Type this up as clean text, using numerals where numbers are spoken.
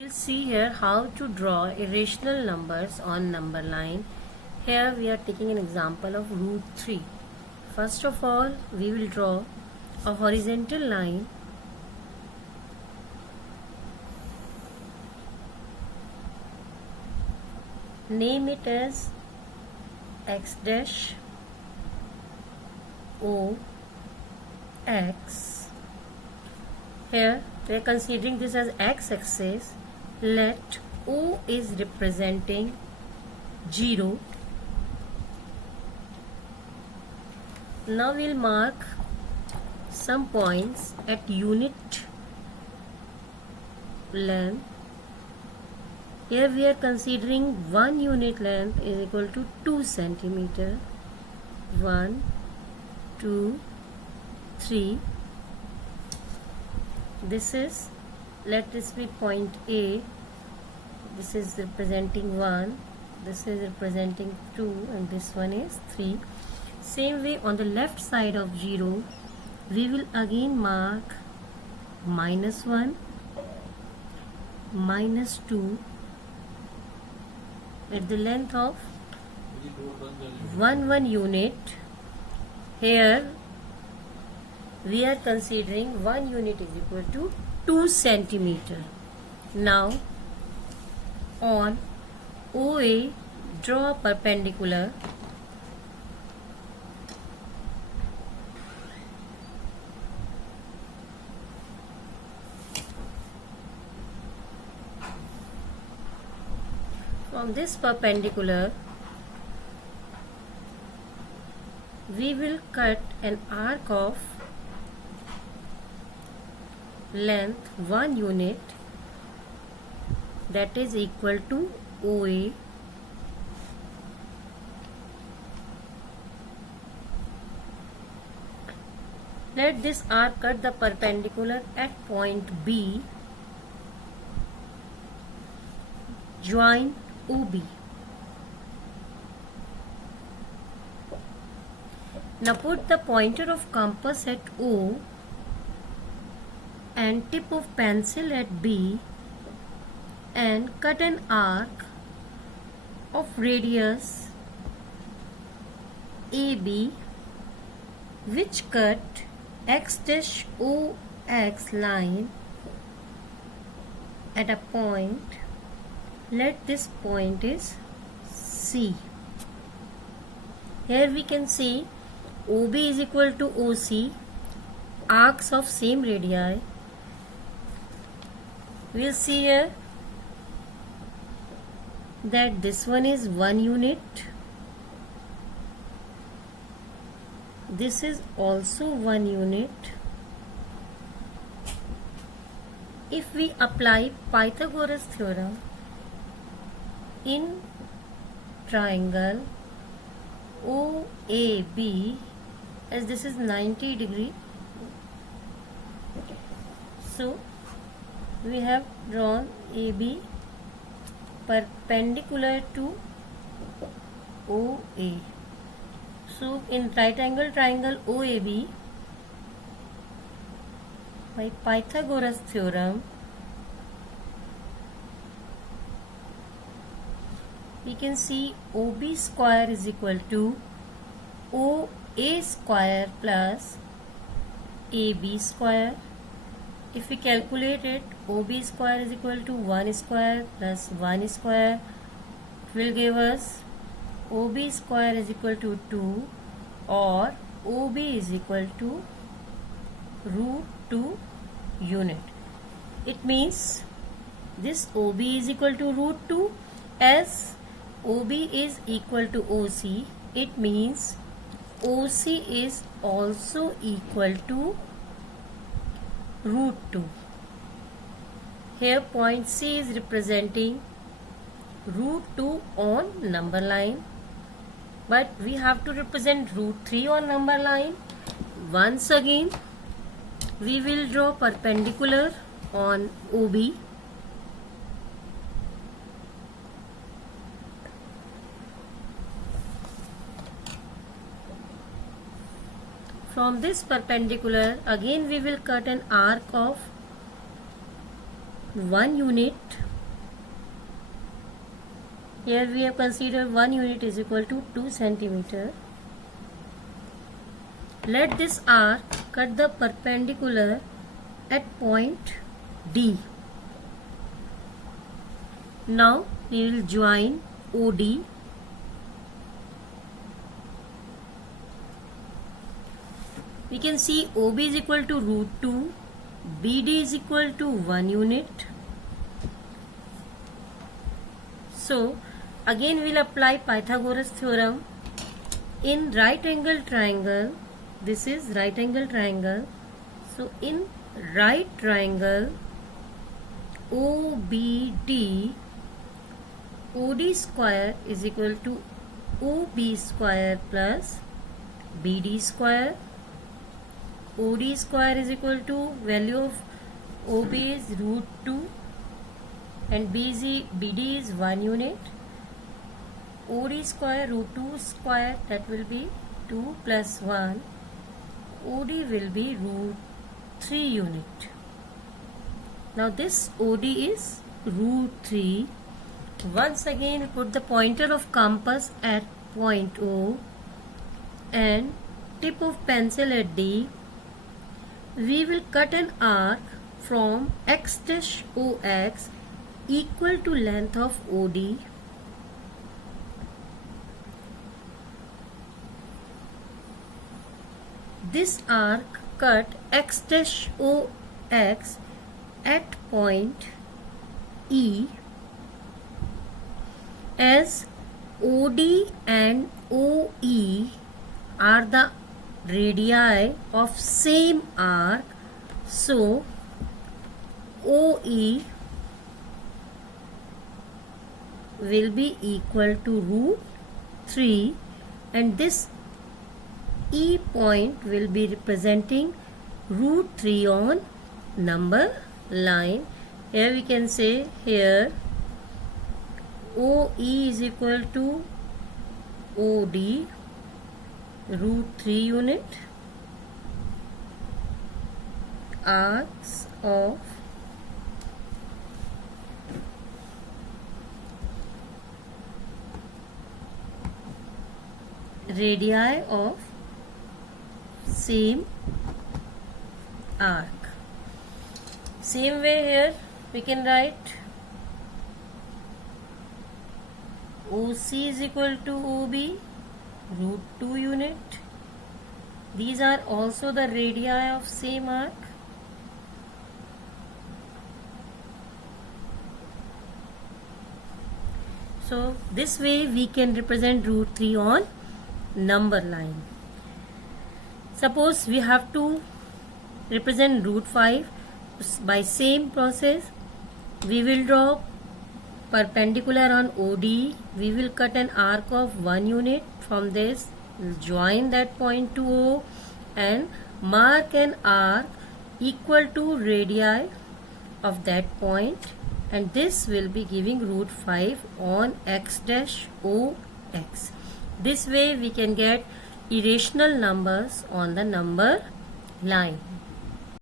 We'll see here how to draw irrational numbers on number line. Here we are taking an example of root 3. First of all, we will draw a horizontal line name it as x dash o x. Here we are considering this as x axis. Let O is representing 0. Now we'll mark some points at unit length. Here we are considering 1 unit length is equal to 2 centimeter. 1, 2, 3. This is, let this be point A. This is representing 1, this is representing 2, and this one is 3. Same way on the left side of 0, we will again mark -1, -2 at the length of 1 unit. Here we are considering 1 unit is equal to 2 centimeter. Now on OA, draw a perpendicular from this perpendicular. We will cut an arc of length 1 unit, that is equal to OA. Let this arc cut the perpendicular at point B. Join OB. Now put the pointer of compass at O and tip of pencil at B and cut an arc of radius AB which cut x dash OX line at a point. Let this point is C. Here we can see OB is equal to OC, arcs of same radii. We'll see here that this one is 1 unit. This is also 1 unit. If we apply Pythagoras theorem in triangle OAB, as this is 90 degree, so we have drawn AB perpendicular to OA. So in right angle triangle OAB, by Pythagoras theorem, we can see OB square is equal to OA square plus AB square. If we calculate it, OB square is equal to 1 square plus 1 square will give us OB square is equal to 2, or OB is equal to root 2 unit. It means this OB is equal to root 2. As OB is equal to OC, it means OC is also equal to root 2. Here point C is representing root 2 on number line, but we have to represent root 3 on number line. Once again we will draw perpendicular on OB. From this perpendicular, again we will cut an arc of 1 unit Here we have considered 1 unit is equal to 2 centimeter. Let this arc cut the perpendicular at point D. Now we will join OD. We can see OB is equal to root 2, BD is equal to 1 unit. So again we'll apply Pythagoras theorem. In right angle triangle, this is right angle triangle. So in right triangle OBD, OD square is equal to OB square plus BD square. OD square is equal to value of OB is root 2 and BD is 1 unit. OD square root 2 square, that will be 2 plus 1. OD will be root 3 unit. Now this OD is root 3. Once again put the pointer of compass at point O and tip of pencil at D. We will cut an arc from x dash OX equal to length of OD. This arc cut x dash OX at point E, as OD and OE are the radii of same arc, so OE will be equal to root 3 and this E point will be representing root 3 on number line. Here we can say here OE is equal to OD root 3 unit. Arcs of radii of same arc. Same way here we can write OC is equal to OB root 2 unit. These are also the radii of same arc. So this way we can represent root 3 on number line. Suppose we have to represent root 5 by same process. We will draw perpendicular on OD. We will cut an arc of 1 unit. From this join that point to O and mark an arc equal to radii of that point, and this will be giving root 5 on x dash OX. This way we can get irrational numbers on the number line.